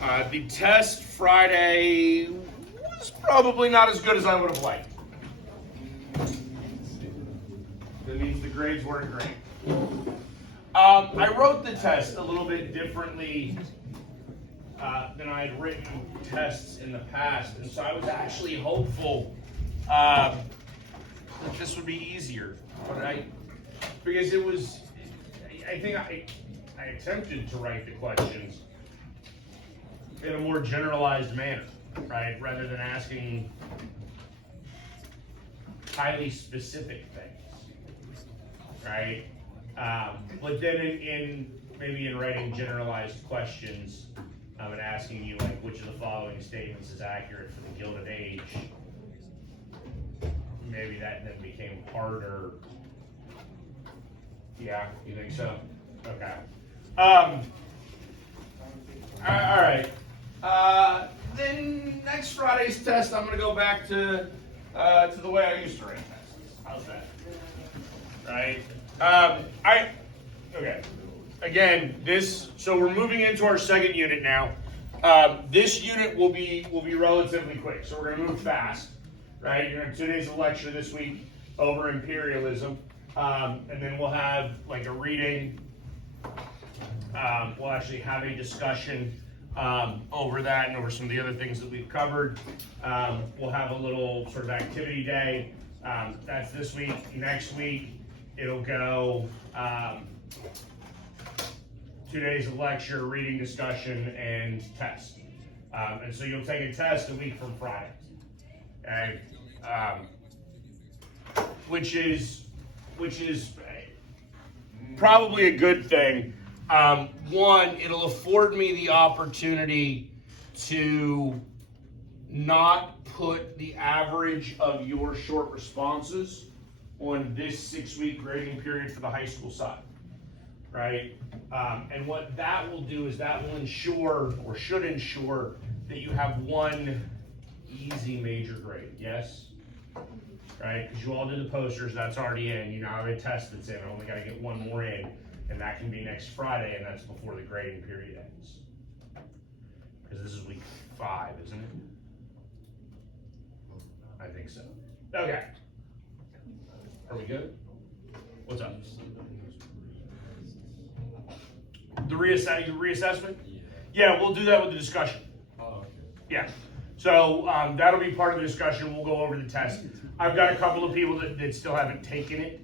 The test Friday was probably not as good as I would have liked. That means the grades weren't great. I wrote the test a little bit differently than I had written tests in the past, and so I was actually hopeful that this would be easier. But because it was, I think I attempted to write the questions in a more generalized manner, right? Rather than asking highly specific things, right? But then maybe in writing generalized questions and asking you like which of the following statements is accurate for the Gilded Age, maybe that then became harder. Yeah, you think so? Okay. All right. Then next Friday's test, I'm going to go back to the way I used to write tests. How's that? Right. Okay. Again, so we're moving into our second unit now. This unit will be relatively quick, so we're going to move fast. Right. You're going to have 2 days of lecture this week over imperialism, and then we'll have like a reading. We'll actually have a discussion over that and over some of the other things that we've covered. We'll have a little sort of activity day. That's this week. Next week, it'll go 2 days of lecture, reading, discussion, and test. And so you'll take a test a week from Friday. Okay? Which is probably a good thing. One, it'll afford me the opportunity to not put the average of your short responses on this 6-week grading period for the high school side, right? And what that will do is that will ensure, or should ensure, that you have one easy major grade, yes? Right, because you all did the posters, that's already in. You now have a test that's in. I only got to get one more in, and that can be next Friday, and that's before the grading period ends. Because this is week 5, isn't it? I think so. Okay. Are we good? What's up? The reassessment? Yeah, we'll do that with the discussion. Oh, okay. Yeah. So that'll be part of the discussion. We'll go over the test. I've got a couple of people that still haven't taken it.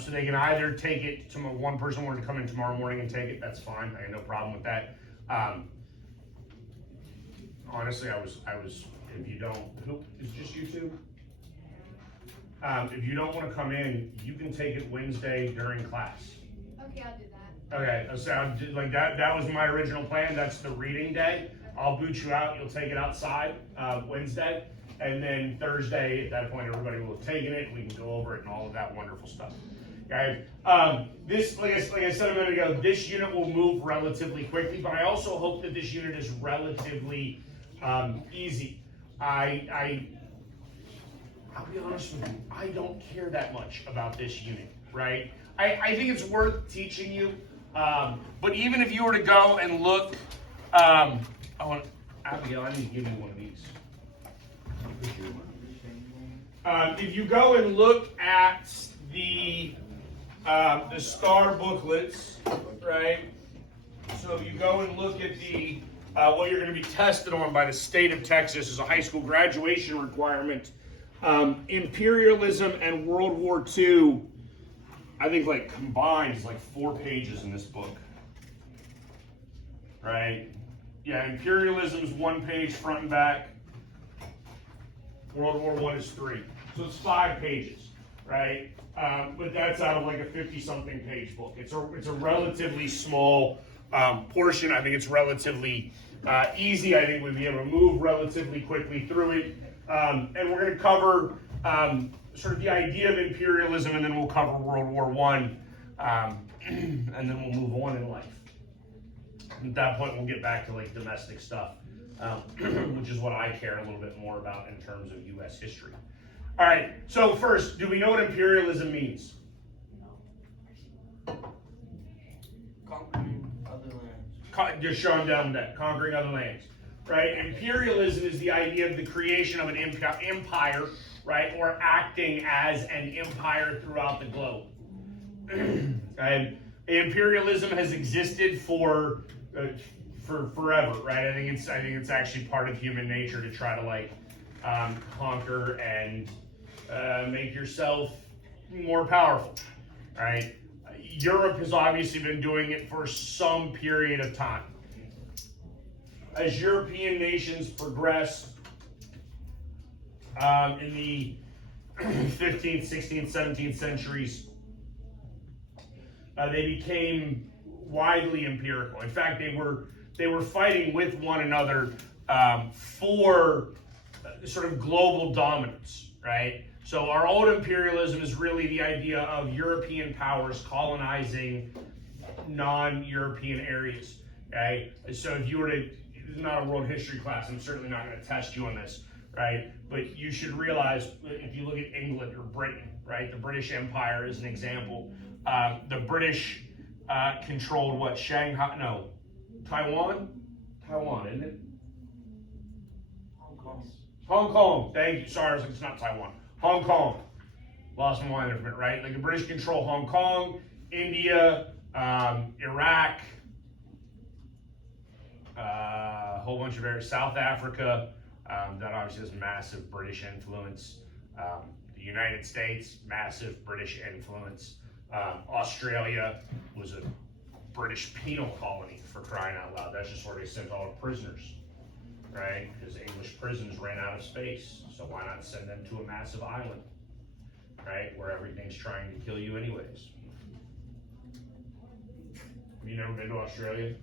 So they can either take it tomorrow. One person wanted to come in tomorrow morning and take it. That's fine. I have no problem with that. Honestly, I was, if you don't, it's just you two? If you don't want to come in, you can take it Wednesday during class. Okay, I'll do that. Okay, so like that was my original plan. That's the reading day. I'll boot you out. You'll take it outside Wednesday. And then Thursday, at that point, everybody will have taken it. We can go over it and all of that wonderful stuff. Okay. This, like I said a minute ago, this unit will move relatively quickly, but I also hope that this unit is relatively easy. I'll be honest with you, I don't care that much about this unit, right? I think it's worth teaching you, but even if you were to go and look, Abigail, I need to give you one of these. If you go and look at the STAR booklets, right? So if you go and look at the what you're going to be tested on by the state of Texas as a high school graduation requirement, imperialism and World War II, I think like combined is like 4 pages in this book, right? Yeah, imperialism's 1 page front and back. World War I is 3. So it's 5 pages, right? But that's out of like a 50-something page book. It's a relatively small portion. I think it's relatively easy. I think we'd be able to move relatively quickly through it. And we're going to cover sort of the idea of imperialism, and then we'll cover World War I, and then we'll move on in life. At that point, we'll get back to like domestic stuff. Which is what I care a little bit more about in terms of U.S. history. All right, so first, do we know what imperialism means? Conquering other lands. just show them down with that, conquering other lands, right? Imperialism is the idea of the creation of an empire, right, or acting as an empire throughout the globe. And imperialism has existed for forever, right? I think it's actually part of human nature to try to like conquer and make yourself more powerful, right? Europe has obviously been doing it for some period of time. As European nations progressed in the 15th, 16th, 17th centuries, they became widely empirical. In fact, they were fighting with one another for sort of global dominance, right? So our old imperialism is really the idea of European powers colonizing non-European areas, okay? So if you were to, this is not a world history class, I'm certainly not going to test you on this, right? But you should realize, if you look at England or Britain, right? The British Empire is an example. The British controlled what? Shanghai? No, Taiwan? Taiwan, isn't it? Hong Kong. Hong Kong. Thank you. Sorry, I was like, it's not Taiwan. Hong Kong. Lost my mind there for a minute, right? Like the British control Hong Kong, India, Iraq, a whole bunch of areas. South Africa, that obviously has massive British influence. The United States, massive British influence. Australia was a British penal colony, for crying out loud. That's just where they sent all the prisoners, right? Because English prisons ran out of space. So why not send them to a massive island, right? Where everything's trying to kill you anyways. Have you never been to Australia?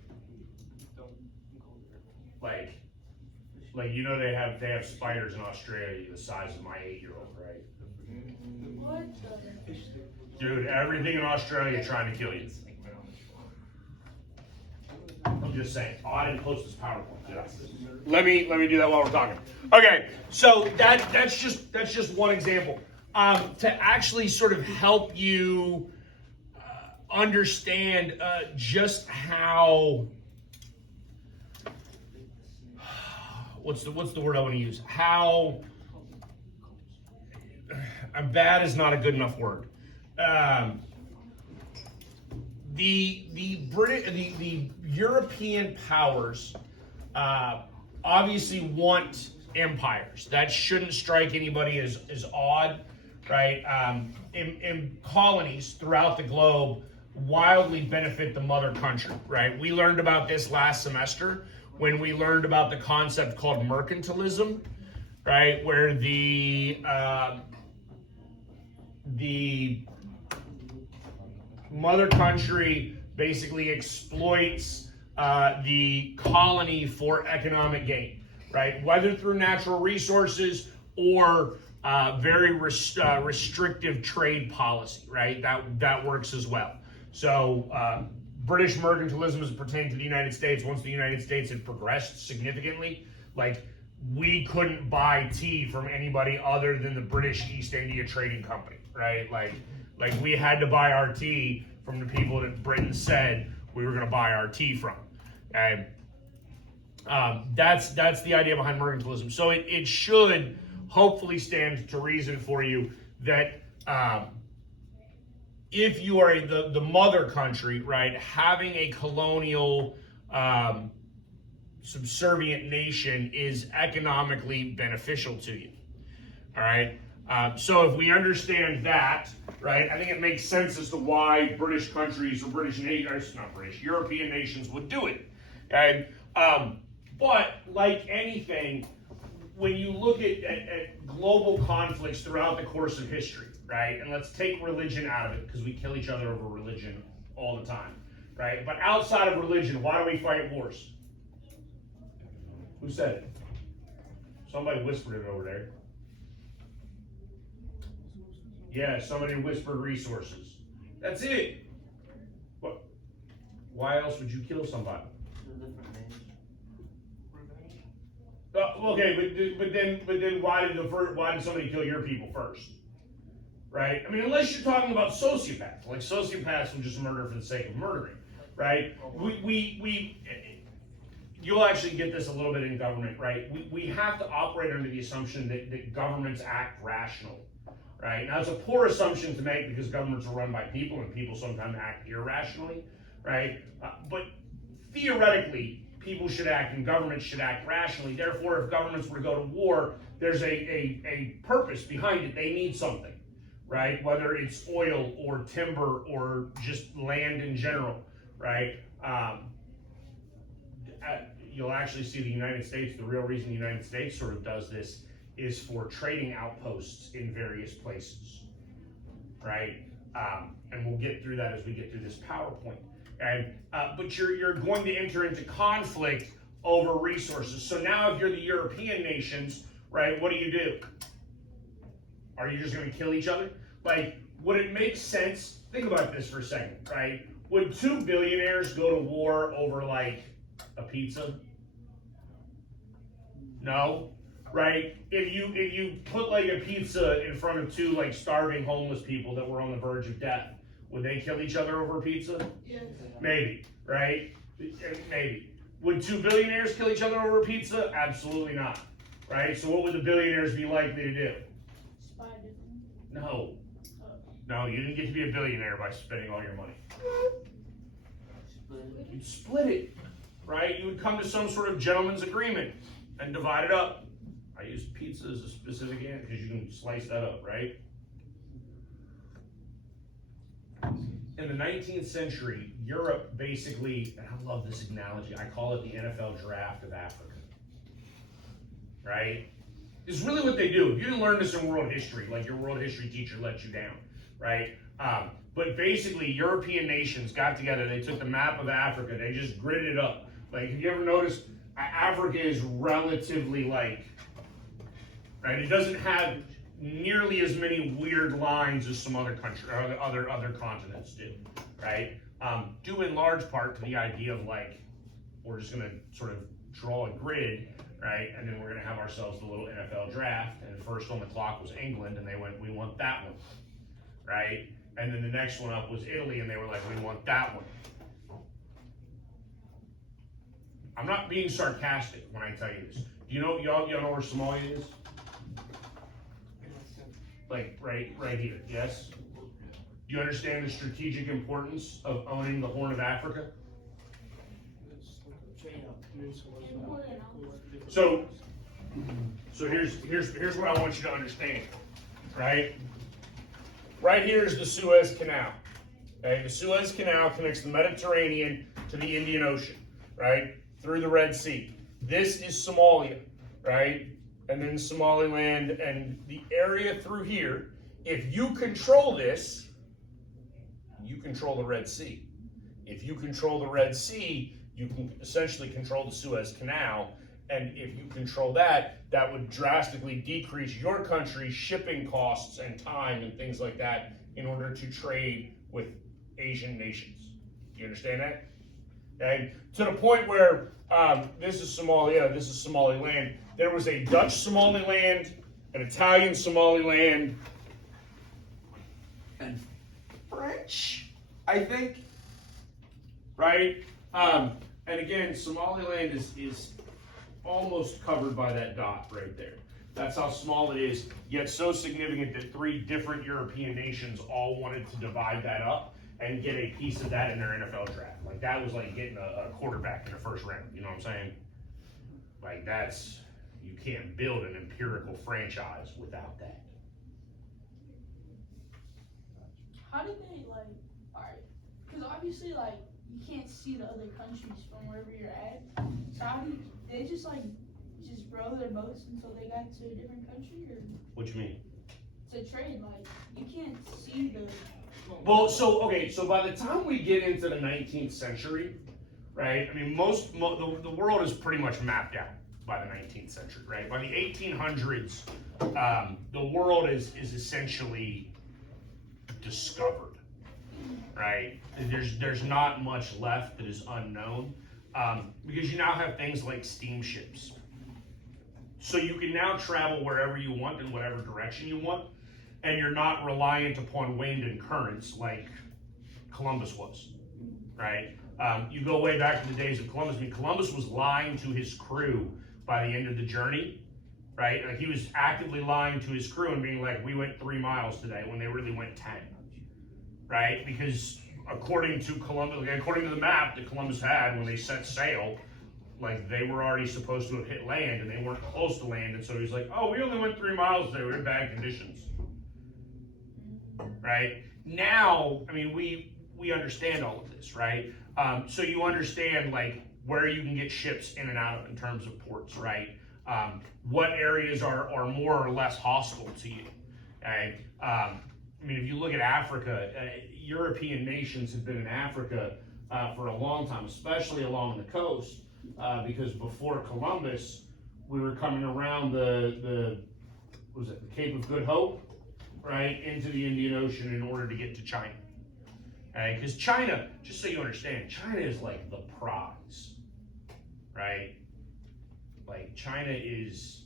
Like you know they have spiders in Australia the size of my 8-year-old, right? What? Dude, everything in Australia trying to kill you. I'm just saying. Oh, I didn't post this PowerPoint, did I? Let me do that while we're talking. Okay, so that's just one example. To actually sort of help you understand just how what's the word I want to use? How bad is not a good enough word. The European powers obviously want empires. That shouldn't strike anybody as odd, right? In colonies throughout the globe wildly benefit the mother country, right? We learned about this last semester when we learned about the concept called mercantilism, right? Where the mother country basically exploits the colony for economic gain, right? Whether through natural resources or very restrictive trade policy, right? That works as well. So British mercantilism as it pertained to the United States, once the United States had progressed significantly, like we couldn't buy tea from anybody other than the British East India Trading Company, right? Like we had to buy our tea from the people that Britain said we were going to buy our tea from. And that's the idea behind mercantilism. So it should hopefully stand to reason for you that if you are the mother country, right, having a colonial subservient nation is economically beneficial to you. All right. So if we understand that, right, I think it makes sense as to why British countries or European nations would do it. Okay? But like anything, when you look at global conflicts throughout the course of history, right, and let's take religion out of it because we kill each other over religion all the time, right? But outside of religion, why do we fight wars? Who said it? Somebody whispered it over there. Yeah, somebody whispered resources. That's it. What? Why else would you kill somebody? Okay, but then why did somebody kill your people first? Right? I mean, unless you're talking about sociopaths, like sociopaths will just murder for the sake of murdering, right? We you'll actually get this a little bit in government, right? We have to operate under the assumption that governments act rationally, right? Now, it's a poor assumption to make because governments are run by people and people sometimes act irrationally, right? But theoretically, people should act and governments should act rationally. Therefore, if governments were to go to war, there's a purpose behind it. They need something, right? Whether it's oil or timber or just land in general, right? You'll actually see the United States, the real reason the United States sort of does this is for trading outposts in various places, right? And we'll get through that as we get through this PowerPoint. And but you're going to enter into conflict over resources. So now if you're the European nations, right, what do? Are you just going to kill each other? Like, would it make sense? Think about this for a second, right? Would two billionaires go to war over like a pizza? No, right? If you put like a pizza in front of two like starving homeless people that were on the verge of death, would they kill each other over a pizza? Yes. Maybe, right? Maybe. Would two billionaires kill each other over a pizza? Absolutely not, right? So what would the billionaires be likely to do? Spy different. No. No, you didn't get to be a billionaire by spending all your money. You'd split it, right? You would come to some sort of gentleman's agreement and divide it up. I use pizza as a specific answer because you can slice that up, right? In the 19th century, Europe basically, and I love this analogy, I call it the NFL draft of Africa, right? It's really what they do. If you didn't learn this in world history, like your world history teacher let you down, right? But basically, European nations got together, they took the map of Africa, they just gridded it up. Like, have you ever noticed Africa is relatively like, right? It doesn't have nearly as many weird lines as some other countries or other continents do, right? Due in large part to the idea of like, we're just gonna sort of draw a grid, right? And then we're gonna have ourselves the little NFL draft. And first on the clock was England, and they went, we want that one, right? And then the next one up was Italy, and they were like, we want that one. I'm not being sarcastic when I tell you this. Do you know, y'all know where Somalia is? Like right here, yes? Do you understand the strategic importance of owning the Horn of Africa? So here's what I want you to understand, right? Right here is the Suez Canal. Okay, the Suez Canal connects the Mediterranean to the Indian Ocean, right? Through the Red Sea. This is Somalia, right? And then Somaliland and the area through here. If you control this, you control the Red Sea. If you control the Red Sea, you can essentially control the Suez Canal. And if you control that, that would drastically decrease your country's shipping costs and time and things like that in order to trade with Asian nations. Do you understand that? Okay? To the point where this is Somalia, this is Somaliland. There was a Dutch Somaliland, an Italian Somaliland, and French, I think. Right? And again, Somaliland is almost covered by that dot right there. That's how small it is, yet so significant that 3 different European nations all wanted to divide that up and get a piece of that in their NFL draft. Like, that was like getting a quarterback in the first round, you know what I'm saying? Like, you can't build an empirical franchise without that. How did they, like, alright, because obviously, like, you can't see the other countries from wherever you're at. So how do they just row their boats until they got to a different country, or? What you mean? To trade, like, you can't see the. Well, so by the time we get into the 19th century, right? I mean, the world is pretty much mapped out by the 19th century, right? By the 1800s, the world is essentially discovered, right? There's not much left that is unknown, because you now have things like steamships. So you can now travel wherever you want in whatever direction you want, and you're not reliant upon wind and currents like Columbus was, right? You go way back to the days of Columbus. I mean, Columbus was lying to his crew by the end of the journey, right? Like he was actively lying to his crew and being like, we went 3 miles today when they really went 10, right? Because according to Columbus, according to the map that Columbus had when they set sail, like they were already supposed to have hit land and they weren't close to land. And so he's like, oh, we only went 3 miles today. We're in bad conditions, right? Now, I mean, we understand all of this, right? So you understand like where you can get ships in and out of in terms of ports, right? What areas are more or less hostile to you, okay? I mean, if you look at Africa, European nations have been in Africa for a long time, especially along the coast, because before Columbus, we were coming around the Cape of Good Hope, right, into the Indian Ocean in order to get to China. Because China, just so you understand, China is like the prize, right? Like China is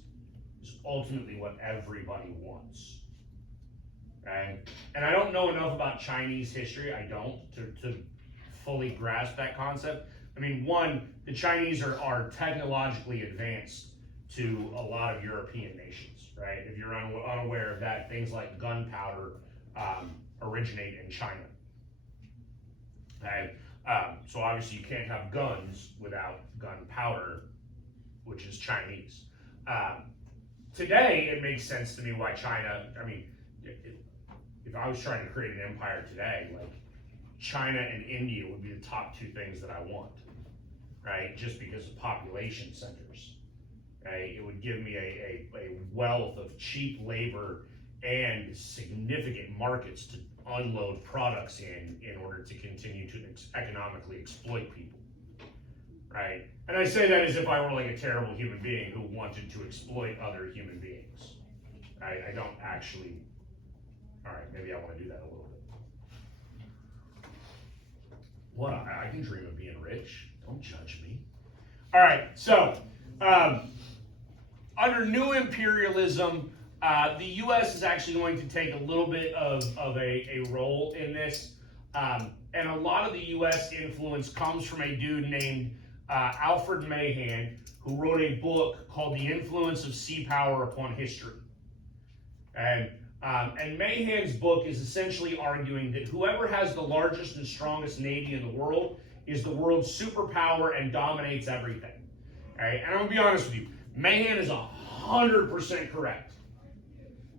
ultimately what everybody wants, right? And I don't know enough about Chinese history, I don't, to fully grasp that concept. I mean, one, the Chinese are technologically advanced to a lot of European nations, right? If you're unaware of that, things like gunpowder originate in China. Okay? So obviously you can't have guns without gunpowder, which is Chinese. Today, it makes sense to me why China, I mean, if I was trying to create an empire today, like China and India would be the top 2 things that I want, right? Just because of population centers, right? It would give me a wealth of cheap labor and significant markets to unload products in order to continue to economically exploit people, right? And I say that as if I were like a terrible human being who wanted to exploit other human beings. I don't actually, all right, maybe I want to do that a little bit. What, I can dream of being rich. Don't judge me. All right, so under new imperialism, the U.S. is actually going to take a little bit of a role in this. And a lot of the U.S. influence comes from a dude named Alfred Mahan, who wrote a book called The Influence of Sea Power Upon History. And Mahan's book is essentially arguing that whoever has the largest and strongest navy in the world is the world's superpower and dominates everything. Right? And I'm gonna be honest with you, Mahan is 100% correct.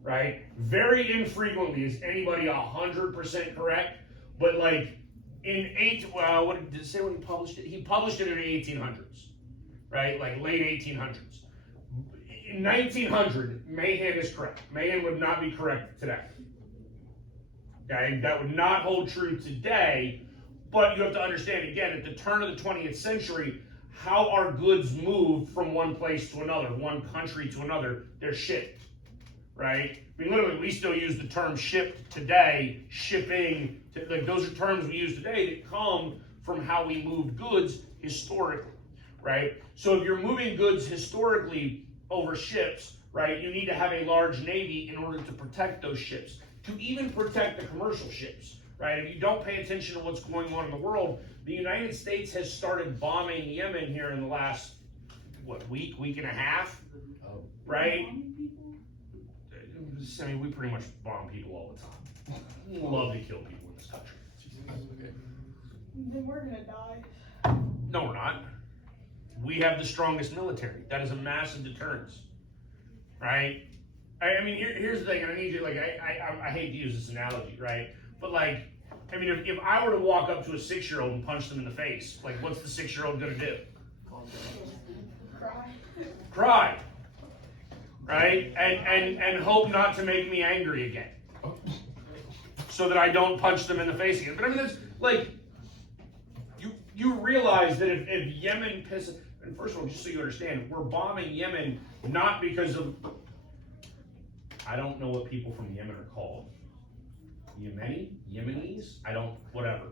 Right? Very infrequently is anybody 100% correct, but like what did it say when he published it? He published it in the 1800s, right? Like late 1800s. In 1900, Mahan is correct. Mahan would not be correct today. Okay, that would not hold true today, but you have to understand, again, at the turn of the 20th century, how our goods moved from one place to another, one country to another, they're shipped, right? I mean, literally, we still use the term shipped today, shipping, like those are terms we use today that come from how we moved goods historically, right? So if you're moving goods historically over ships, right, you need to have a large navy in order to protect those ships, to even protect the commercial ships, right? If you don't pay attention to what's going on in the world, the United States has started bombing Yemen here in the last, week and a half, right? I mean, we pretty much bomb people all the time. We love to kill people in this country. Then we're gonna die. No, we're not. We have the strongest military. That is a massive deterrence, right? I mean, here's the thing, and I need you, like, I hate to use this analogy, right? But like, I mean, if I were to walk up to a 6-year-old and punch them in the face, like, what's the 6-year-old gonna do? Cry. Cry, right? And hope not to make me angry again, so that I don't punch them in the face again. But I mean, that's like, you realize that if Yemen pisses, and first of all, just so you understand, we're bombing Yemen not because of, I don't know what people from Yemen are called. Yemenis? I don't, whatever.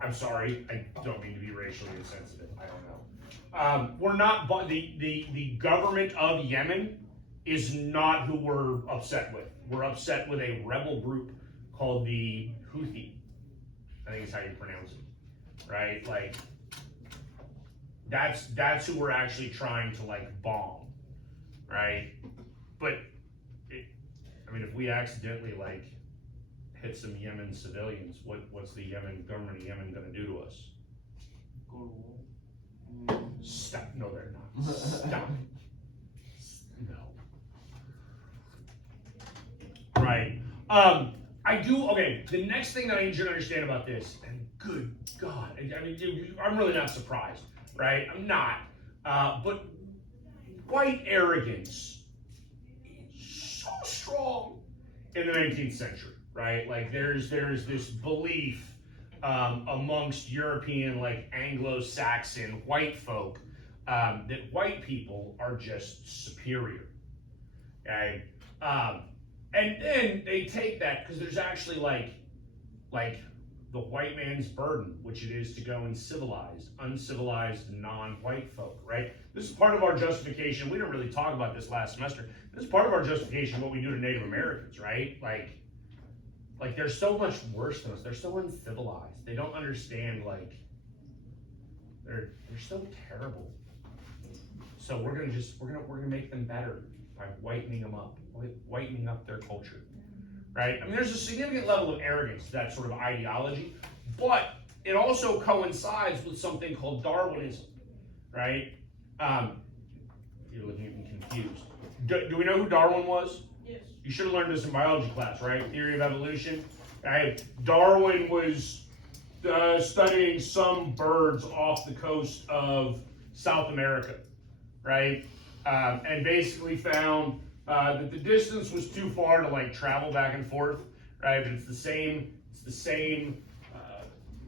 I'm sorry, I don't mean to be racially insensitive. I don't know. We're not, the government of Yemen is not who we're upset with. We're upset with a rebel group called the Houthi. I think is how you pronounce it, right? Like, That's who we're actually trying to like bomb, right? But if we accidentally like hit some Yemen civilians, what's the Yemen government of Yemen gonna do to us? Go to war. Stop. No, they're not. Stop. No. Right. I do. Okay. The next thing that I need you to understand about this, and good God, dude, I'm really not surprised, right? I'm not. But white arrogance is so strong in the 19th century, right? Like there's this belief amongst European, like Anglo-Saxon white folk, that white people are just superior. Okay. And then they take that because there's actually like the white man's burden, which it is to go and civilize uncivilized non-white folk, right? This is part of our justification. We didn't really talk about this last semester. This is part of our justification of what we do to Native Americans, right? Like they're so much worse than us. They're so uncivilized. They don't understand, like, they're so terrible. So we're gonna make them better by whitening them up, whitening up their culture, right? There's a significant level of arrogance to that sort of ideology, but it also coincides with something called Darwinism, right? You're looking at me confused. Do we know who Darwin was? Yes. You should have learned this in biology class, right? Theory of evolution. Right? Darwin was studying some birds off the coast of South America, right? And basically found that the distance was too far to like travel back and forth, right? But it's the same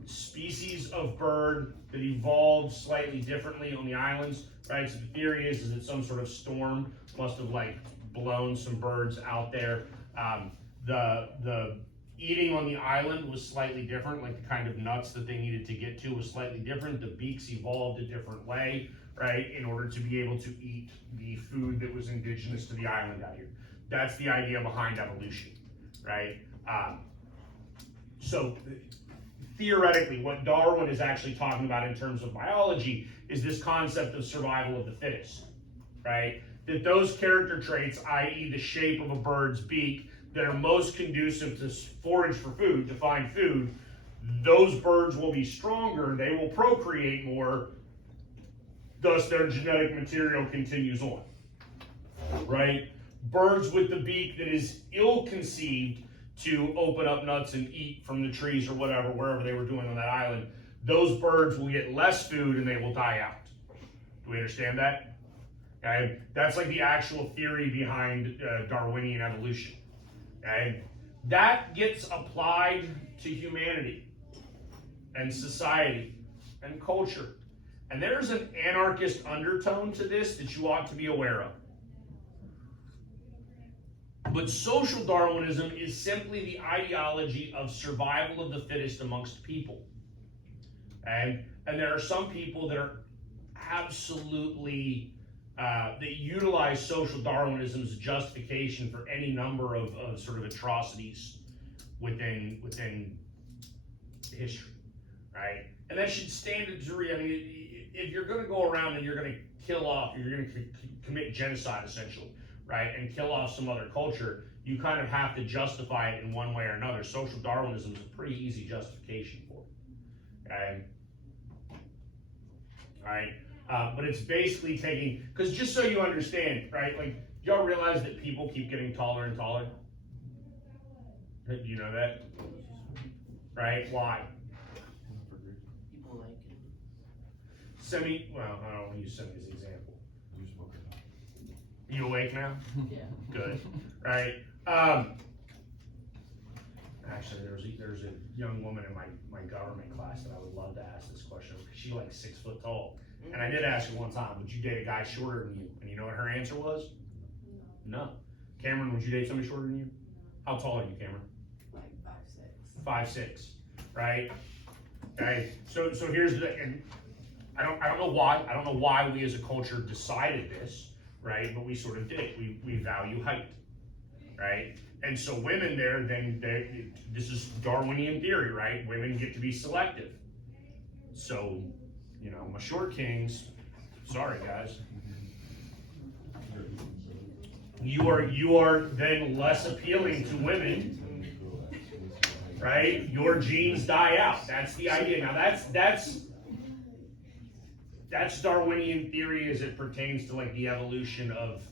species of bird that evolved slightly differently on the islands, right? So the theory is that some sort of storm must have like blown some birds out there. The eating on the island was slightly different, like the kind of nuts that they needed to get to was slightly different. The beaks evolved a different way, right, in order to be able to eat the food that was indigenous to the island out here. That's the idea behind evolution, right? So theoretically, what Darwin is actually talking about in terms of biology is this concept of survival of the fittest, right? That those character traits, i.e. the shape of a bird's beak, that are most conducive to forage for food, to find food, those birds will be stronger, they will procreate more, thus their genetic material continues on, right? Birds with the beak that is ill-conceived to open up nuts and eat from the trees or whatever, wherever they were doing on that island, those birds will get less food and they will die out. Do we understand that? Okay? That's like the actual theory behind Darwinian evolution. Okay? That gets applied to humanity and society and culture. And there's an anarchist undertone to this that you ought to be aware of. But social Darwinism is simply the ideology of survival of the fittest amongst people. And there are some people that are absolutely that utilize social Darwinism as a justification for any number of sort of atrocities within history, right? And that should stand to jury. If you're going to go around and you're going to kill off, you're going to commit genocide essentially, right, and kill off some other culture, you kind of have to justify it in one way or another. Social Darwinism is a pretty easy justification for it, okay? All right. But it's basically taking, because just so you understand, right, like, y'all realize that people keep getting taller and taller? Do you know that? Right? Why? People like it. I don't want to use Semi as an example. You awake now? Yeah. Good. Right? Actually, there's a young woman in my government class that I would love to ask this question because she's like 6 foot tall. And I did ask her one time, would you date a guy shorter than you? And you know what her answer was? No. Cameron, would you date somebody shorter than you? How tall are you, Cameron? Like 5'6". 5'6", right? Okay. So here's the, and I don't know why. I don't know why we as a culture decided this, right? But we sort of did it. We value height, right? And so women this is Darwinian theory, right? Women get to be selective. So, my short kings Sorry, guys. You are then less appealing to women, right? Your genes die out. That's the idea. Now that's Darwinian theory as it pertains to like the evolution of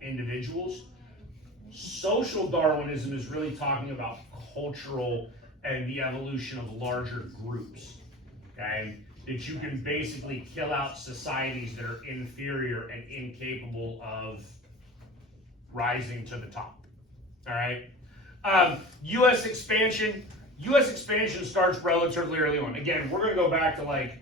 individuals. Social Darwinism is really talking about cultural and the evolution of larger groups. Okay? That you can basically kill out societies that are inferior and incapable of rising to the top. All right. U.S. expansion. U.S. expansion starts relatively early on. Again, we're going to go back to like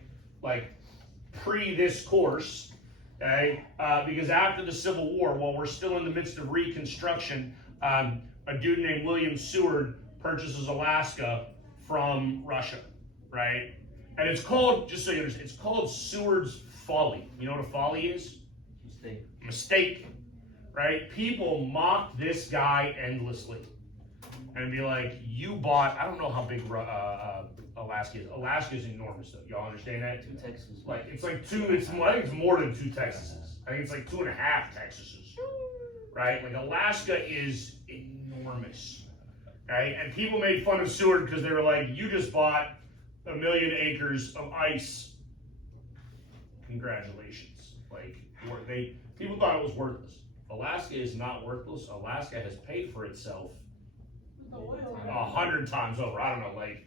pre this course, okay? Because after the Civil War, while we're still in the midst of Reconstruction, a dude named William Seward purchases Alaska from Russia, right? And it's called, just so you understand, it's called Seward's Folly. You know what a folly is? Mistake, right? People mock this guy endlessly and be like, you bought, I don't know how big Alaska is. Alaska is enormous though. Y'all understand that? 2 Texas. Like, it's like I think it's more than 2 Texases. I think it's like 2.5 Texases, right? Like Alaska is enormous, right? And people made fun of Seward because they were like, you just bought 1 million acres of ice. Congratulations. Like, people thought it was worthless. Alaska is not worthless. Alaska has paid for itself 100 times over. I don't know, like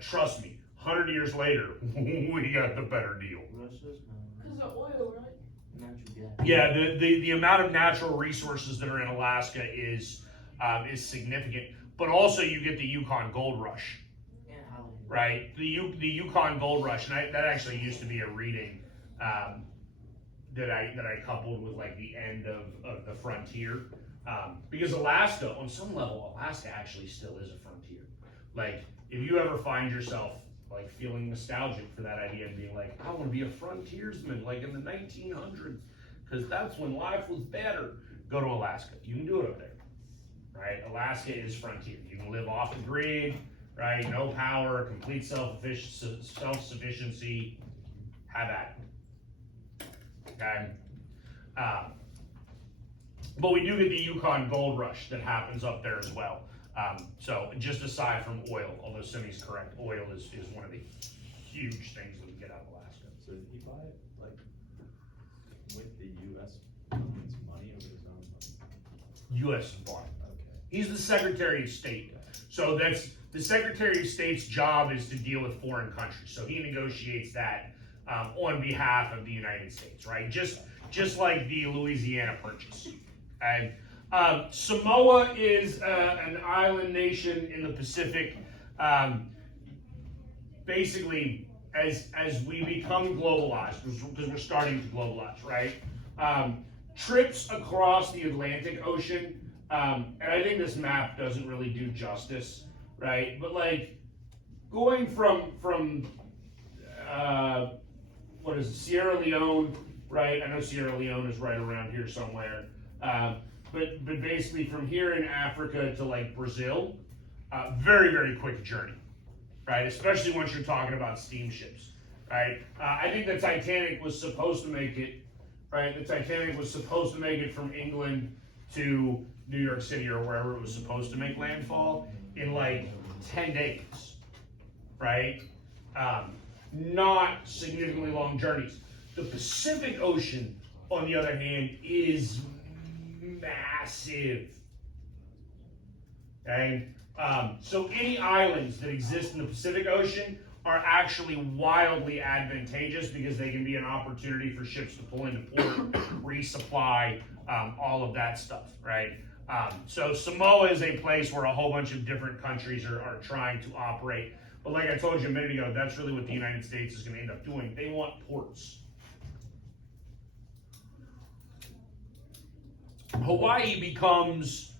trust me, 100 years later, we got the better deal. Russia's Because of oil, right? natural gas. Yeah, the amount of natural resources that are in Alaska is significant, but also you get the Yukon Gold Rush, And Hollywood. right? The Yukon Gold Rush, and that actually used to be a reading that I coupled with like the end of the frontier, because Alaska, on some level, Alaska actually still is a frontier. Like, if you ever find yourself like feeling nostalgic for that idea and being like, I want to be a frontiersman like in the 1900s, because that's when life was better, go to Alaska. You can do it up there, right? Alaska is frontier. You can live off the grid, right? No power, complete self-sufficiency. Have at it. Okay? But we do get the Yukon Gold Rush that happens up there as well. So just aside from oil, although Simi's correct, oil is one of the huge things that we get out of Alaska. So did he buy it like with the U.S. government's money or with his own money? U.S. bought it. Okay. He's the Secretary of State. So that's the Secretary of State's job is to deal with foreign countries. So he negotiates that on behalf of the United States, right? Just like the Louisiana Purchase. Okay? Samoa is an island nation in the Pacific. Basically, as we become globalized, because we're starting to globalize, right? Trips across the Atlantic Ocean, and I think this map doesn't really do justice, right? But like going from what is it, Sierra Leone, right? I know Sierra Leone is right around here somewhere. But basically from here in Africa to like Brazil, very, very quick journey, right? Especially once you're talking about steamships, right? I think the Titanic was supposed to make it, right? The Titanic was supposed to make it from England to New York City or wherever it was supposed to make landfall in like 10 days, right? Not significantly long journeys. The Pacific Ocean, on the other hand, is massive. Okay? So any islands that exist in the Pacific Ocean are actually wildly advantageous because they can be an opportunity for ships to pull into port, resupply, all of that stuff, right? So Samoa is a place where a whole bunch of different countries are trying to operate. But like I told you a minute ago, that's really what the United States is going to end up doing. They want ports. Hawaii becomes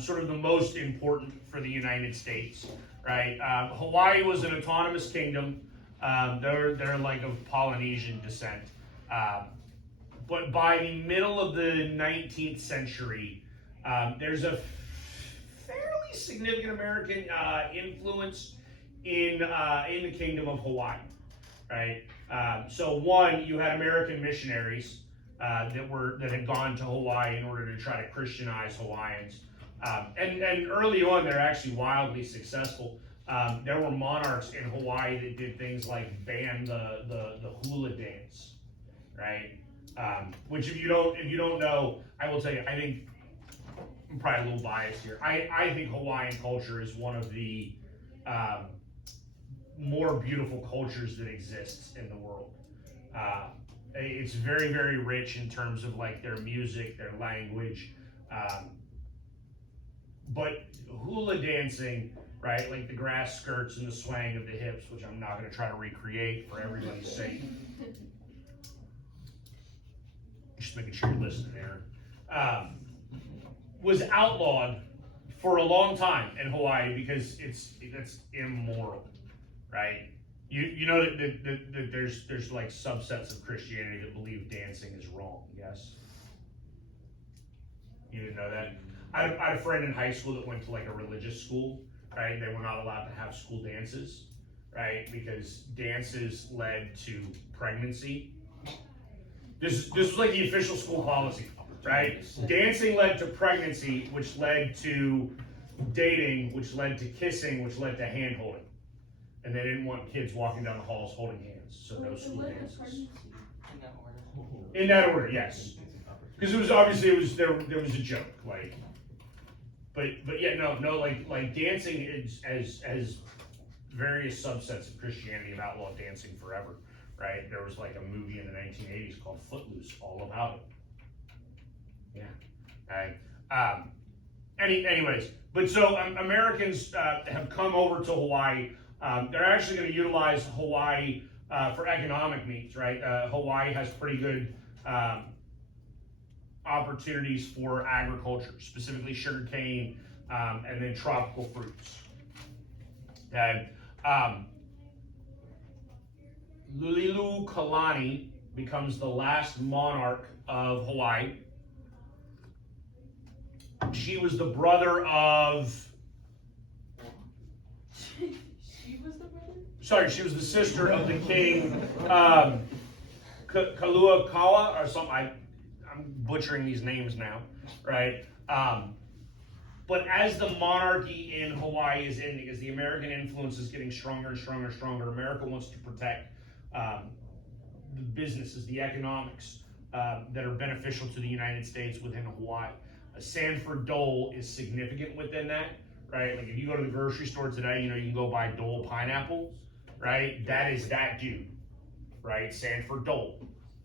sort of the most important for the United States, right? Hawaii was an autonomous kingdom. They're like of Polynesian descent. But by the middle of the 19th century, there's a fairly significant American influence in the Kingdom of Hawaii, right? So one, you had American missionaries that had gone to Hawaii in order to try to Christianize Hawaiians. And early on, they're actually wildly successful. There were monarchs in Hawaii that did things like ban the hula dance, right? Which if you don't know, I will tell you, I think I'm probably a little biased here. I think Hawaiian culture is one of the more beautiful cultures that exists in the world. It's very, very rich in terms of like their music, their language. But hula dancing, right, like the grass skirts and the swaying of the hips, which I'm not going to try to recreate for everybody's sake. Just making sure you're listening there. Was outlawed for a long time in Hawaii because that's immoral, right? You know that there's like subsets of Christianity that believe dancing is wrong. Yes. You didn't know that? I had a friend in high school that went to like a religious school, right? They were not allowed to have school dances, right? Because dances led to pregnancy. This was like the official school policy, right? Dancing led to pregnancy, which led to dating, which led to kissing, which led to hand holding. And they didn't want kids walking down the halls holding hands, so no school dances. In that order, yes. Because it was obviously there was a joke, like. But yeah, no, like dancing is as various subsets of Christianity have outlawed dancing forever, right? There was like a movie in the 1980s called Footloose, all about it. Yeah. Right. Anyways, but so Americans have come over to Hawaii. They're actually going to utilize Hawaii for economic needs, right? Hawaii has pretty good opportunities for agriculture, specifically sugarcane and then tropical fruits. Okay. Lulilu Kalani becomes the last monarch of Hawaii. She was the brother of. She was the brother? Sorry, she was the sister of the king Kaluakawa or something. I'm butchering these names now, right? But as the monarchy in Hawaii is ending, as the American influence is getting stronger and stronger and stronger, America wants to protect the businesses, the economics that are beneficial to the United States within Hawaii. Sanford Dole is significant within that, right? Like if you go to the grocery store today, you can go buy Dole pineapples, right? That is that dude, right? Sanford Dole,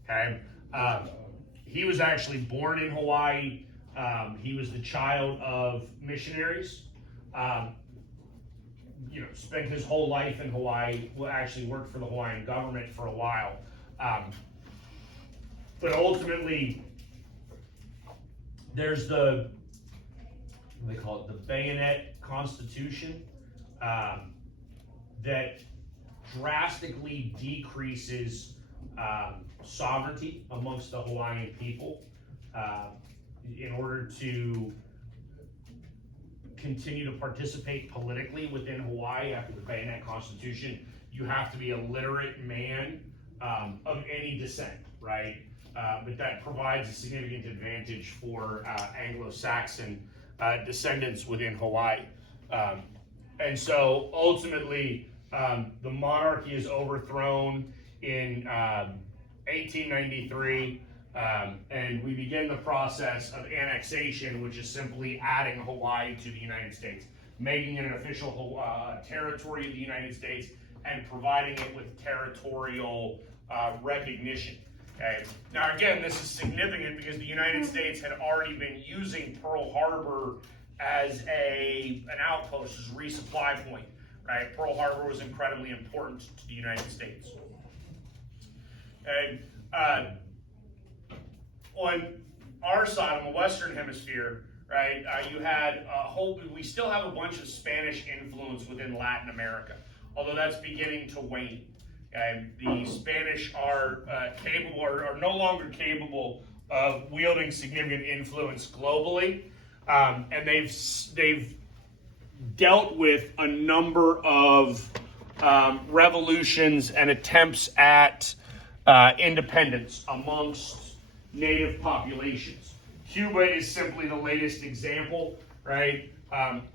okay? He was actually born in Hawaii. He was the child of missionaries. Spent his whole life in Hawaii. Actually worked for the Hawaiian government for a while. But ultimately, there's what do they call it? The Bayonet Constitution that drastically decreases sovereignty amongst the Hawaiian people in order to continue to participate politically within Hawaii after the Bayonet Constitution. You have to be a literate man of any descent, right? But that provides a significant advantage for Anglo-Saxon descendants within Hawaii. And so ultimately, the monarchy is overthrown in 1893, and we begin the process of annexation, which is simply adding Hawaii to the United States, making it an official territory of the United States, and providing it with territorial recognition. Okay. Now again, this is significant because the United States had already been using Pearl Harbor as an outpost, as a resupply point. Right? Pearl Harbor was incredibly important to the United States. And on our side, on the Western Hemisphere, right, you had we still have a bunch of Spanish influence within Latin America, although that's beginning to wane. The Spanish are no longer capable of wielding significant influence globally, and they've dealt with a number of revolutions and attempts at independence amongst native populations. Cuba is simply the latest example, right?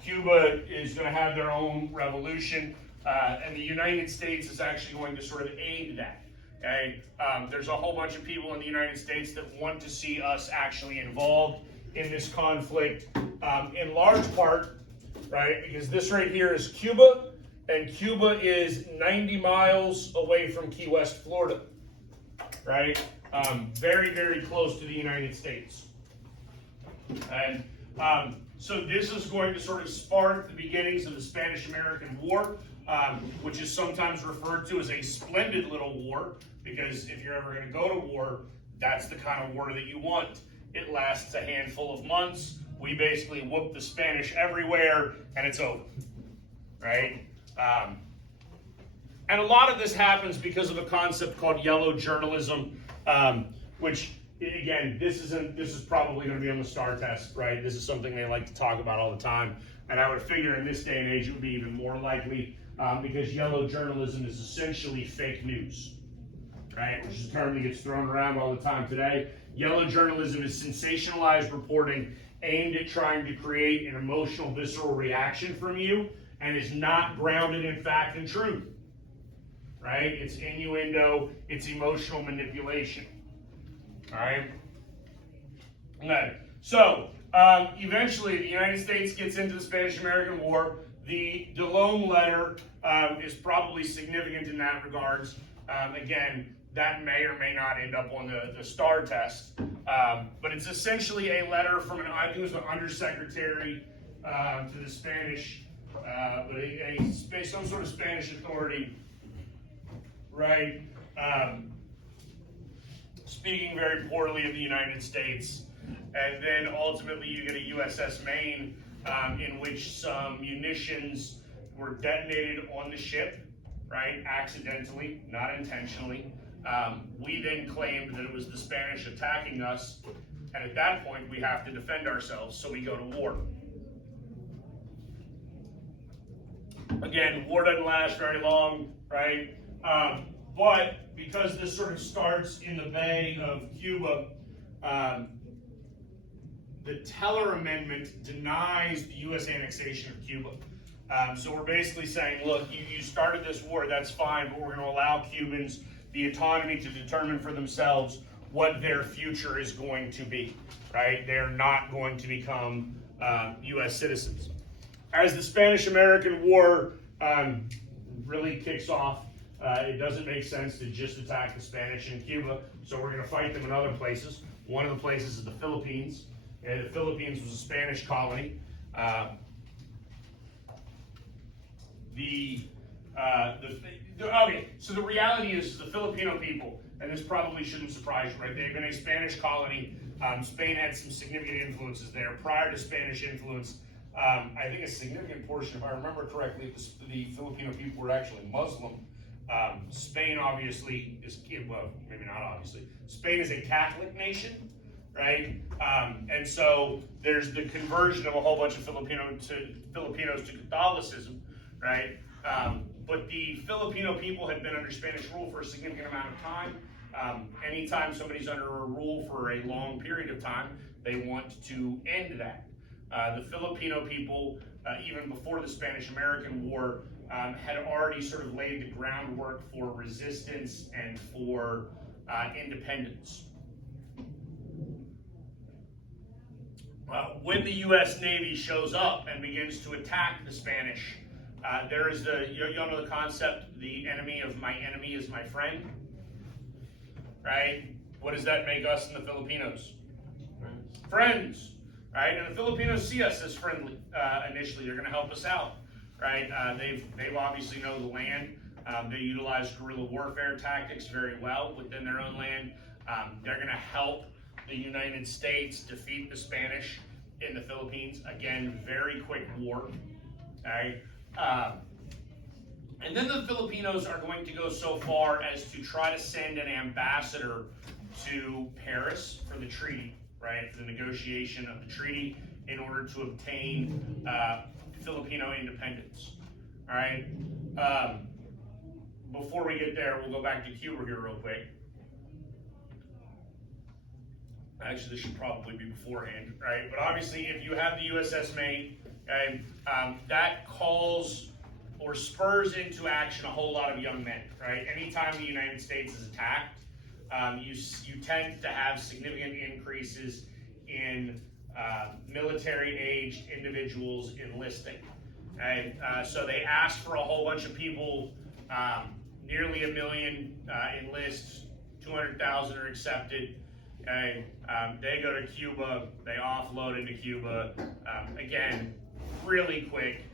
Cuba is going to have their own revolution, and the United States is actually going to sort of aid that. Okay? There's a whole bunch of people in the United States that want to see us actually involved in this conflict, in large part, right? Because this right here is Cuba, and Cuba is 90 miles away from Key West, Florida, right? Very, very close to the United States. And so this is going to sort of spark the beginnings of the Spanish-American War, which is sometimes referred to as a splendid little war, because if you're ever going to go to war, that's the kind of war that you want. It lasts a handful of months. We basically whoop the Spanish everywhere, and it's over, right? And a lot of this happens because of a concept called yellow journalism, which, again, this is probably going to be on the STAR test, right? This is something they like to talk about all the time. And I would figure in this day and age it would be even more likely, because yellow journalism is essentially fake news, right? Which is a term that gets thrown around all the time today. Yellow journalism is sensationalized reporting aimed at trying to create an emotional, visceral reaction from you, and is not grounded in fact and truth, right? It's innuendo, it's emotional manipulation. All right. Okay. So eventually, the United States gets into the Spanish-American War. The Delome letter is probably significant in that regards. Again, that may or may not end up on the STAR test, but it's essentially a letter from I think it was an undersecretary to the Spanish, but some sort of Spanish authority, right? Speaking very poorly of the United States. And then ultimately you get a USS Maine, in which some munitions were detonated on the ship, right? Accidentally, not intentionally. We then claimed that it was the Spanish attacking us, and at that point we have to defend ourselves, so we go to war. Again, war doesn't last very long, right? But because this sort of starts in the Bay of Cuba, the Teller Amendment denies the U.S. annexation of Cuba. So we're basically saying, look, you started this war, that's fine, but we're going to allow Cubans the autonomy to determine for themselves what their future is going to be, right? They're not going to become U.S. citizens. As the Spanish-American War really kicks off, it doesn't make sense to just attack the Spanish in Cuba, so we're going to fight them in other places. One of the places is the Philippines. And the Philippines was a Spanish colony. Okay, so the reality is the Filipino people, and this probably shouldn't surprise you, right? They've been a Spanish colony. Spain had some significant influences there. Prior to Spanish influence, I think a significant portion, if I remember correctly, the Filipino people were actually Muslim. Spain obviously is, well, maybe not obviously. Spain is a Catholic nation, right? And so there's the conversion of a whole bunch of Filipinos to Catholicism, right? But the Filipino people had been under Spanish rule for a significant amount of time. Anytime somebody's under a rule for a long period of time, they want to end that. The Filipino people, even before the Spanish-American War, had already sort of laid the groundwork for resistance and for independence. When the U.S. Navy shows up and begins to attack the Spanish, there is y'all know the concept, the enemy of my enemy is my friend, right? What does that make us in the Filipinos? Friends, right? And the Filipinos see us as friendly initially. They're going to help us out, right? They've obviously know the land. They utilize guerrilla warfare tactics very well within their own land. They're going to help the United States defeat the Spanish in the Philippines. Again, very quick war. Okay? And then the Filipinos are going to go so far as to try to send an ambassador to Paris for the treaty, right? For the negotiation of the treaty in order to obtain Filipino independence. All right? before we get there, we'll go back to Cuba here real quick. Actually, this should probably be beforehand, right? But obviously, if you have the USS Maine, okay, that calls or spurs into action a whole lot of young men, right? Anytime the United States is attacked, you tend to have significant increases in military-aged individuals enlisting. Okay? So they asked for a whole bunch of people, nearly 1 million enlist, 200,000 are accepted. Okay? They go to Cuba, they offload into Cuba, again, really quick.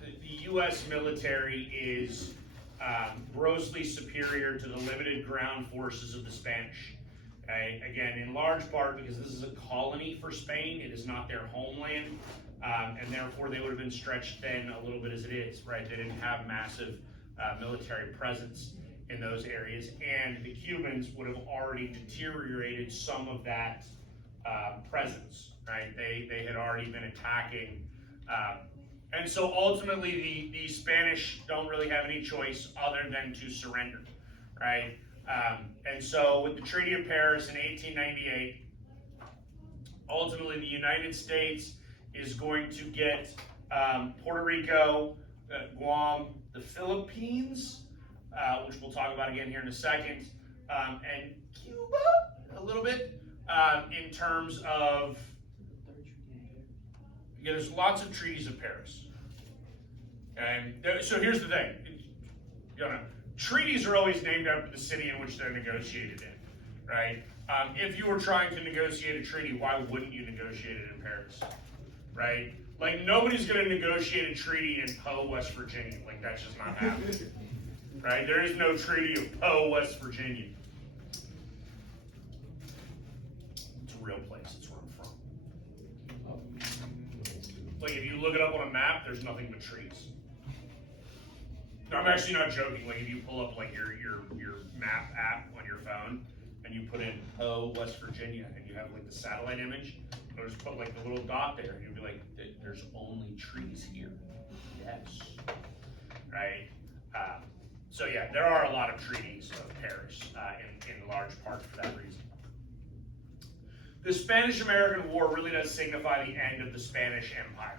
The U.S. military is grossly superior to the limited ground forces of the Spanish. Okay? Again, in large part because this is a colony for Spain, it is not their homeland, and therefore they would have been stretched thin a little bit as it is, right? They didn't have massive military presence in those areas, and the Cubans would have already deteriorated some of that presence, right? They had already been attacking, and so ultimately the Spanish don't really have any choice other than to surrender, right? And so with the Treaty of Paris in 1898, ultimately the United States is going to get Puerto Rico, Guam, the Philippines, which we'll talk about again here in a second, and Cuba a little bit, in terms of, there's lots of treaties of Paris. And so here's the thing, treaties are always named after the city in which they're negotiated in, right? If you were trying to negotiate a treaty, why wouldn't you negotiate it in Paris, right? Like, nobody's going to negotiate a treaty in Poe, West Virginia. Like, that's just not happening. Right? There is no Treaty of Poe, West Virginia. It's a real place. It's where I'm from. Like, if you look it up on a map, there's nothing but trees. No, I'm actually not joking. Like, if you pull up like your map app on your phone and you put in Poe, West Virginia, and you have like the satellite image, it'll just put like the little dot there, and you'll be like, "There's only trees here." Yes. Right. So yeah, there are a lot of treaties of Paris, in large part for that reason. The Spanish-American War really does signify the end of the Spanish Empire.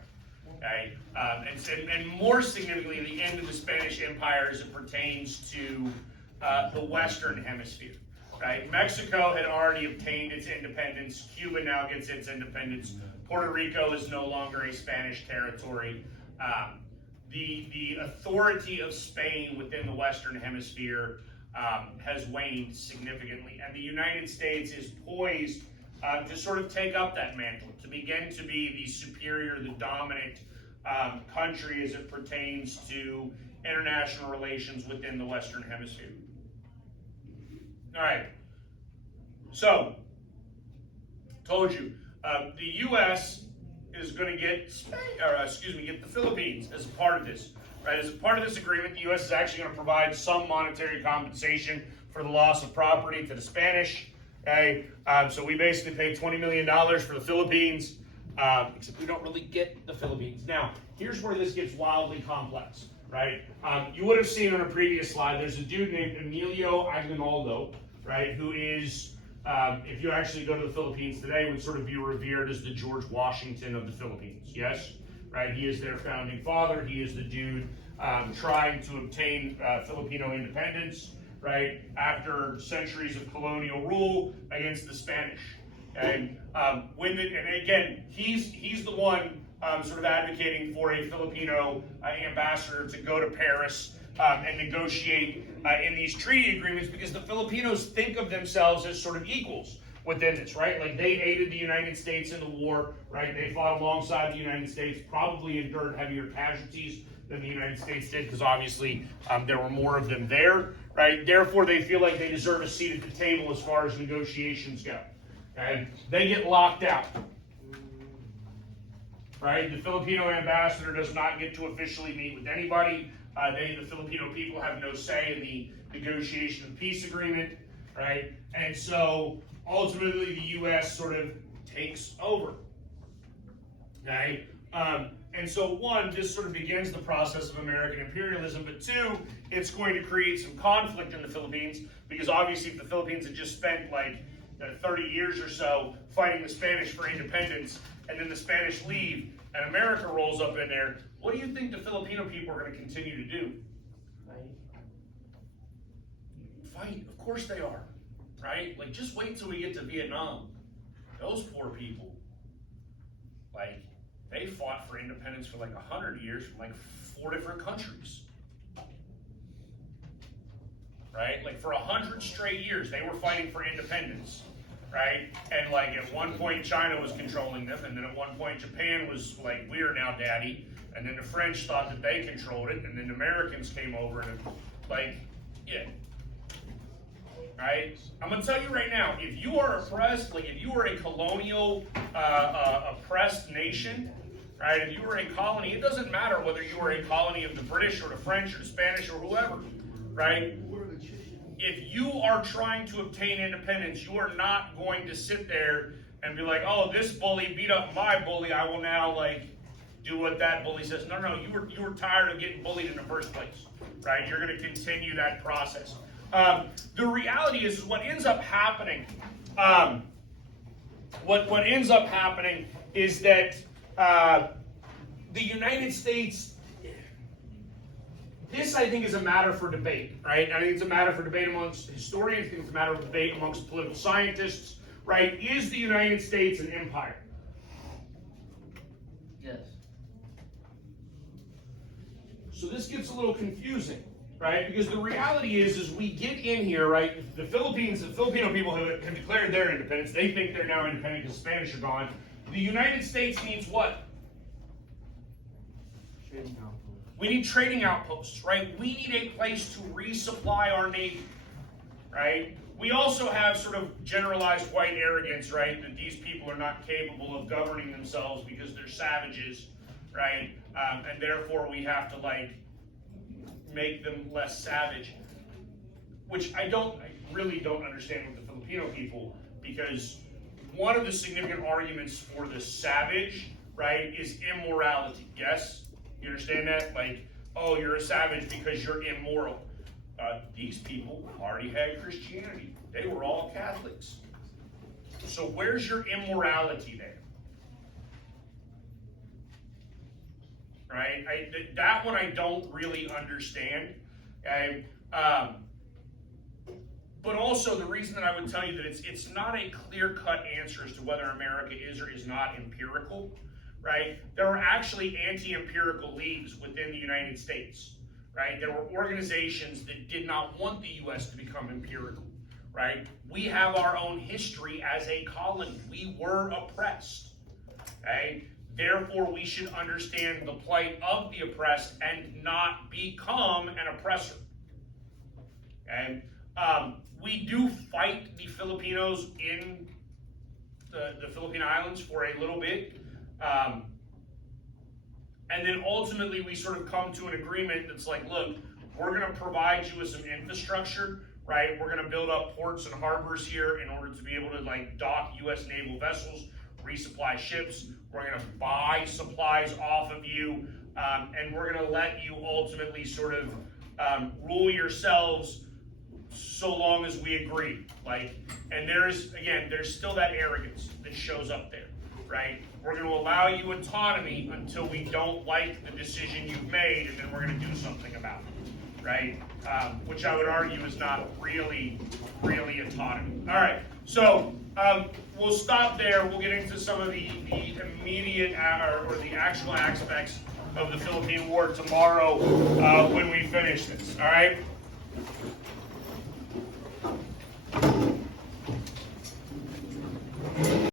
Okay? And more significantly, the end of the Spanish Empire as it pertains to the Western Hemisphere. Right? Mexico had already obtained its independence. Cuba now gets its independence. Puerto Rico is no longer a Spanish territory. The authority of Spain within the Western Hemisphere has waned significantly, and the United States is poised to sort of take up that mantle, to begin to be the superior, the dominant country as it pertains to international relations within the Western Hemisphere. All right, so, told you, the U.S. is going to get get the Philippines as a part of this. Right? As a part of this agreement, the U.S. is actually going to provide some monetary compensation for the loss of property to the Spanish. Okay? So we basically pay $20 million for the Philippines, except we don't really get the Philippines. Now, here's where this gets wildly complex. Right? You would have seen on a previous slide, there's a dude named Emilio Aguinaldo, right, who is, if you actually go to the Philippines today, would sort of be revered as the George Washington of the Philippines, yes? Right, he is their founding father. He is the dude trying to obtain Filipino independence, right, after centuries of colonial rule against the Spanish. And again, he's the one sort of advocating for a Filipino ambassador to go to Paris and negotiate in these treaty agreements, because the Filipinos think of themselves as sort of equals within this, right? Like, they aided the United States in the war, right? They fought alongside the United States, probably endured heavier casualties than the United States did, because obviously there were more of them there, right? Therefore, they feel like they deserve a seat at the table as far as negotiations go. Okay? They get locked out. Right? The Filipino ambassador does not get to officially meet with anybody. The Filipino people have no say in the negotiation of the peace agreement, right? And so ultimately the U.S. sort of takes over. Okay? And so one, this sort of begins the process of American imperialism, but two, it's going to create some conflict in the Philippines, because obviously if the Philippines had just spent like 30 years or so fighting the Spanish for independence, and then the Spanish leave, and America rolls up in there, what do you think the Filipino people are going to continue to do? Fight, of course they are, right? Like, just wait till we get to Vietnam. Those poor people, like, they fought for independence for like 100 years from like 4 different countries. Right? Like for 100 straight years, they were fighting for independence. Right? And like at one point China was controlling them, and then at one point Japan was like, we are now daddy. And then the French thought that they controlled it, and then the Americans came over and like, yeah. Right? I'm gonna tell you right now, if you are oppressed, like if you are a colonial oppressed nation, right? If you were a colony, it doesn't matter whether you were a colony of the British or the French or the Spanish or whoever, right? If you are trying to obtain independence, you are not going to sit there and be like, oh, this bully beat up my bully, I will now like do what that bully says. No, no, you were tired of getting bullied in the first place, right? You're going to continue that process. The reality is what ends up happening. What ends up happening is that the United States. This, I think, is a matter for debate, right? I think it's a matter for debate amongst historians. I think it's a matter of debate amongst political scientists, right? Is the United States an empire? Yes. So this gets a little confusing, right? Because the reality is we get in here, right? The Filipino people have declared their independence. They think they're now independent because the Spanish are gone. The United States needs what? Trading outposts. We need trading outposts, right? We need a place to resupply our navy, right? We also have sort of generalized white arrogance, right? That these people are not capable of governing themselves because they're savages, right? And therefore we have to like make them less savage, which I really don't understand with the Filipino people, because one of the significant arguments for the savage, right, is immorality. Yes? You understand that? Like, oh, you're a savage because you're immoral. These people already had Christianity. They were all Catholics. So where's your immorality there? Right? That one I don't really understand. Okay? But also the reason that I would tell you that it's not a clear-cut answer as to whether America is or is not empirical. Right? There were actually anti-empirical leagues within the United States, right? There were organizations that did not want the U.S. to become empirical, right? We have our own history as a colony. We were oppressed, okay? Therefore, we should understand the plight of the oppressed and not become an oppressor, okay? We do fight the Filipinos in the Philippine Islands for a little bit. And then ultimately we sort of come to an agreement that's like, look, we're going to provide you with some infrastructure, right? We're going to build up ports and harbors here in order to be able to like dock U.S. naval vessels, resupply ships. We're going to buy supplies off of you, and we're going to let you ultimately sort of rule yourselves so long as we agree. Like, and there's still that arrogance that shows up there. Right? We're going to allow you autonomy until we don't like the decision you've made, and then we're going to do something about it, right? Which I would argue is not really autonomy. All right, so we'll stop there. We'll get into some of the immediate or the actual aspects of the Philippine War tomorrow when we finish this. All right.